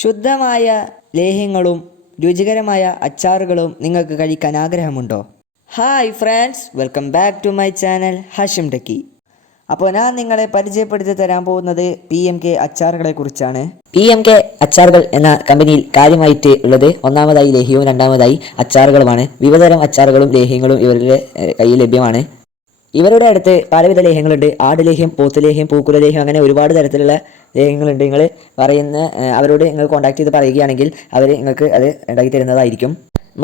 ശുദ്ധമായ ലേഹ്യങ്ങളും രുചികരമായ അച്ചാറുകളും നിങ്ങൾക്ക് കഴിക്കാൻ ആഗ്രഹമുണ്ടോ? Hi friends welcome back to my channel Hashim ടക്കി അപ്പോൾ ഞാൻ നിങ്ങളെ പരിചയപ്പെടുത്തി തരാൻ പോകുന്നത് പി എം കെ അച്ചാറുകളെ കുറിച്ചാണ്. പി എം കെ അച്ചാറുകൾ എന്ന കമ്പനിയിൽ കാര്യമായിട്ട് ഉള്ളത് ഒന്നാമതായി ലേഹ്യവും രണ്ടാമതായി അച്ചാറുകളുമാണ്. വിവിധതരം അച്ചാറുകളും ലേഹ്യങ്ങളും ഇവരുടെ കയ്യിൽ ലഭ്യമാണ്. ഇവരുടെ അടുത്ത് പലവിധ ലേഹ്യങ്ങളുണ്ട്. ആട് ലേഹ്യം പോത്ത് ലേഹ്യം പൂക്കുല ലേഹ്യം അങ്ങനെ ഒരുപാട് തരത്തിലുള്ള ലേഹ്യങ്ങളുണ്ട്. നിങ്ങൾ പറയുന്ന അവരോട് നിങ്ങൾ കോൺടാക്ട് ചെയ്ത് പറയുകയാണെങ്കിൽ അവർ നിങ്ങൾക്ക് അത് ഉണ്ടാക്കി തരുന്നതായിരിക്കും.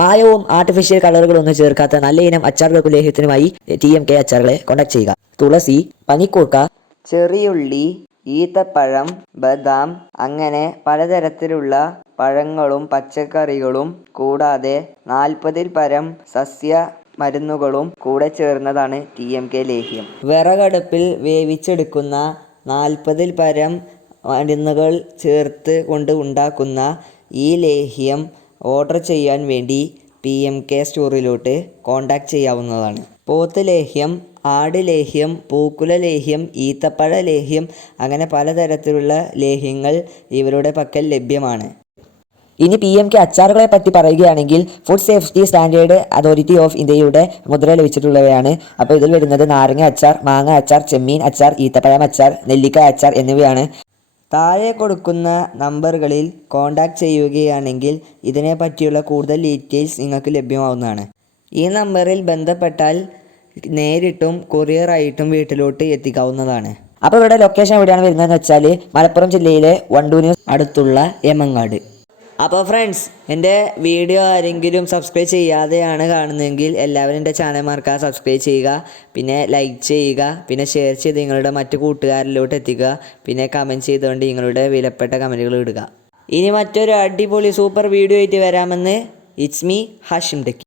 മായവും ആർട്ടിഫിഷ്യൽ കളറുകളും ഒന്നും ചേർക്കാത്ത നല്ല ഇനം അച്ചാറുകൾക്കും ലേഹ്യത്തിനുമായി ടി എം കെ അച്ചാറുകളെ കോൺടാക്ട് ചെയ്യുക. തുളസി പനിക്കൂർക്ക ചെറിയുള്ളി ഈത്തപ്പഴം ബദാം അങ്ങനെ പലതരത്തിലുള്ള പഴങ്ങളും പച്ചക്കറികളും കൂടാതെ നാൽപ്പതിൽ പരം സസ്യ മരുന്നുകളും കൂടെ ചേർന്നതാണ് ടി എം കെ ലേഹ്യം. വിറകടുപ്പിൽ വേവിച്ചെടുക്കുന്ന നാൽപ്പതിൽ പരം മരുന്നുകൾ ചേർത്ത് കൊണ്ട് ഉണ്ടാക്കുന്ന ഈ ലേഹ്യം ഓർഡർ ചെയ്യാൻ വേണ്ടി പി എം കെ സ്റ്റോറിലോട്ട് കോൺടാക്ട് ചെയ്യാവുന്നതാണ്. പോത്ത് ലേഹ്യം ആട് ലേഹ്യം പൂക്കുല ലേഹ്യം ഈത്തപ്പഴ ലേഹ്യം അങ്ങനെ പലതരത്തിലുള്ള ലേഹ്യങ്ങൾ ഇവരുടെ പക്കൽ ലഭ്യമാണ്. ഇനി പി എം കെ അച്ചാറുകളെ പറ്റി പറയുകയാണെങ്കിൽ food safety standard authority of ഇന്ത്യയുടെ മുദ്ര ലഭിച്ചിട്ടുള്ളവയാണ്. അപ്പോൾ ഇതിൽ വരുന്നത് നാരങ്ങ അച്ചാർ മാങ്ങ അച്ചാർ ചെമ്മീൻ അച്ചാർ ഈത്തപ്പഴം അച്ചാർ നെല്ലിക്ക അച്ചാർ എന്നിവയാണ്. താഴെ കൊടുക്കുന്ന നമ്പറുകളിൽ കോൺടാക്ട് ചെയ്യുകയാണെങ്കിൽ ഇതിനെ പറ്റിയുള്ള കൂടുതൽ ഡീറ്റെയിൽസ് നിങ്ങൾക്ക് ലഭ്യമാവുന്നതാണ്. ഈ നമ്പറിൽ ബന്ധപ്പെട്ടാൽ നേരിട്ടും കൊറിയറായിട്ടും വീട്ടിലോട്ട് എത്തിക്കാവുന്നതാണ്. അപ്പോൾ ഇവിടെ ലൊക്കേഷൻ എവിടെയാണ് വരുന്നതെന്ന് വെച്ചാൽ മലപ്പുറം ജില്ലയിലെ വണ്ടൂരിന് അടുത്തുള്ള എമങ്ങാട് അപ്പോൾ ഫ്രണ്ട്സ് എന്റെ വീഡിയോ ആരെങ്കിലും സബ്സ്ക്രൈബ് ചെയ്യാതെയാണ് കാണുന്നതെങ്കിൽ എല്ലാവരും എന്റെ ചാനൽ മറക്കാതെ സബ്സ്ക്രൈബ് ചെയ്യുക പിന്നെ ലൈക്ക് ചെയ്യുക പിന്നെ ഷെയർ ചെയ്ത് നിങ്ങളുടെ മറ്റു കൂട്ടുകാരിലോട്ട് എത്തിക്കുക പിന്നെ കമന്റ് ചെയ്തുകൊണ്ട് നിങ്ങളുടെ വിലപ്പെട്ട കമന്റുകൾ ഇടുക. ഇനി മറ്റൊരു അടിപൊളി സൂപ്പർ വീഡിയോ ആയിട്ട് വരാമെന്ന് ഇറ്റ്സ് മീ ഹാഷിം ടെക്കി